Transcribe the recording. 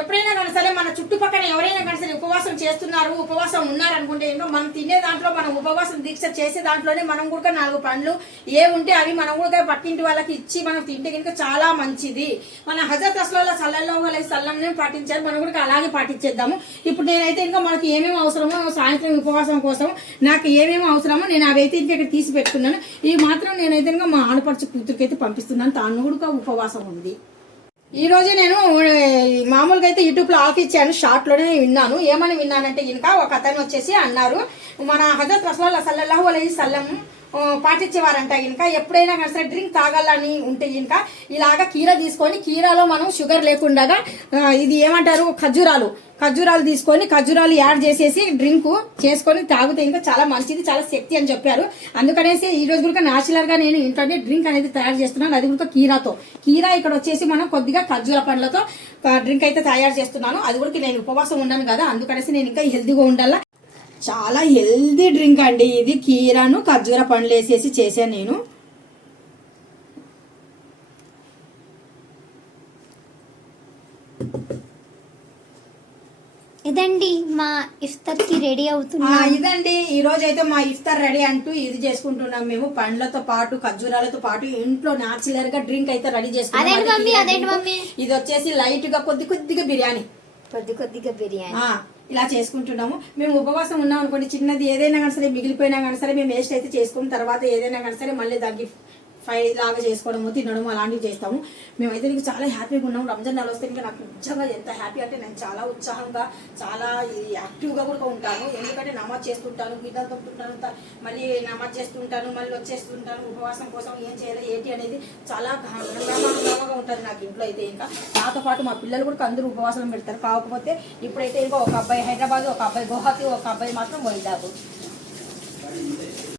ఎప్పుడైనా కానీ సరే మన చుట్టుపక్కల ఎవరైనా కానీ సరే ఉపవాసం చేస్తున్నారు, ఉపవాసం ఉన్నారనుకుంటే ఏంటో మనం తినే దాంట్లో మనం ఉపవాసం దీక్ష చేసే దాంట్లోనే మనం కూడా 4 పండ్లు ఏ ఉంటే అవి మనం కూడా పక్కింటి వాళ్ళకి ఇచ్చి మనం తింటే కనుక చాలా మంచిది. మన హజరత్ రసూలుల్లాహి సల్లల్లాహు అలైహి వసల్లం పాటించారు, మనం కూడా అలాగే పాటించేద్దాము. ఇప్పుడు నేనైతే ఇంకా మనకి ఏమేమి అవసరమో సాయంత్రం ఉపవాసం కోసం నాకు ఏమేమి అవసరమో నేను అవైతే ఇంకా ఇక్కడ తీసి పెట్టుకున్నాను. ఇవి మాత్రం నేనైతే ఇంకా మా ఆడపడుచు కూతురికి అయితే పంపిస్తున్నాను, తాను కూడా ఉపవాసం ఉంది. ఈ రోజు నేను మామూలుగా అయితే యూట్యూబ్లో ఆఫ్ ఇచ్చాను, షార్ట్లోనే విన్నాను. ఏమని విన్నానంటే ఇంకా ఒక అతను వచ్చేసి అన్నారు, మన హజరత్ రసూలుల్లాహి సల్లల్లాహు అలైహి వసల్లం పాటించేవారంట. ఇంకా ఎప్పుడైనా కానీ సరే డ్రింక్ తాగాలని ఉంటే ఇంకా ఇలాగా కీరా తీసుకొని, కీరాలో మనం షుగర్ లేకుండా ఇది ఏమంటారు ఖర్జూరాలు తీసుకొని ఖర్జూరాలు యాడ్ చేసేసి డ్రింక్ చేసుకొని తాగితే ఇంకా చాలా మంచిది, చాలా శక్తి అని చెప్పారు. అందుకనేసి ఈ రోజు కూడా న్యాచురల్ గా నేను ఇంట్లోనే డ్రింక్ అనేది తయారు చేస్తున్నాను, అది కూడా కీరా ఇక్కడ వచ్చేసి మనం కొద్దిగా ఖర్జూర పండ్లతో డ్రింక్ అయితే తయారు చేస్తున్నాను. అది కూడా నేను ఉపవాసం ఉన్నాను కదా, అందుకనేసి నేను ఇంకా హెల్తీగా ఉండాలా. చాలా హెల్దీ డ్రింక్ అండి ఇది, కీరాను ఖర్జూర పండ్లు వేసేసి చేశాను నేను. ఇదండి మా ఇఫ్తార్ కి రెడీ అవుతున్నా. ఇదండి ఈ రోజు అయితే మా ఇఫ్తార్ రెడీ అంటూ ఇది చేసుకుంటున్నాం మేము. పండ్లతో పాటు ఖర్జూరాలతో పాటు ఇంట్లో నాచురల్ గా డ్రింక్ అయితే రెడీ చేసుకుంటాం. ఇది వచ్చేసి లైట్ గా కొద్దిగా బిర్యానీ ఇలా చేసుకుంటున్నాము. మేము ఉపవాసం ఉన్నాం అనుకోండి, చిన్నది ఏదైనా కానీ సరే మిగిలిపోయినా కానీ సరే మేము వేస్ట్ అయితే చేసుకున్న తర్వాత ఏదైనా కానీ సరే మళ్ళీ దానికి ఫ్రై లాగా చేసుకోవడము, తినడం అలాంటివి చేస్తాము. మేమైతే నీకు చాలా హ్యాపీగా ఉన్నాము. రంజాన్ నెల వస్తే ఇంకా నాకు నిజంగా ఎంత హ్యాపీ అంటే నేను చాలా ఉత్సాహంగా చాలా యాక్టివ్గా కూడా ఉంటాను. ఎందుకంటే నమాజ్ చేస్తుంటాను, గిన్నెలు తొప్పుతుంటాను, మళ్ళీ నమాజ్ చేస్తుంటాను, మళ్ళీ వచ్చేస్తుంటాను. ఉపవాసం కోసం ఏం చేయాలి ఏంటి అనేది చాలా హంగామాగా ఉంటుంది నాకు ఇంట్లో అయితే. ఇంకా నాతో పాటు మా పిల్లలు కూడా అందరూ ఉపవాసం పెడతారు. కాకపోతే ఇప్పుడైతే ఇంకా ఒక అబ్బాయి హైదరాబాద్, ఒక అబ్బాయి గువాహతి, ఒక అబ్బాయి మాత్రం వైజాగ్.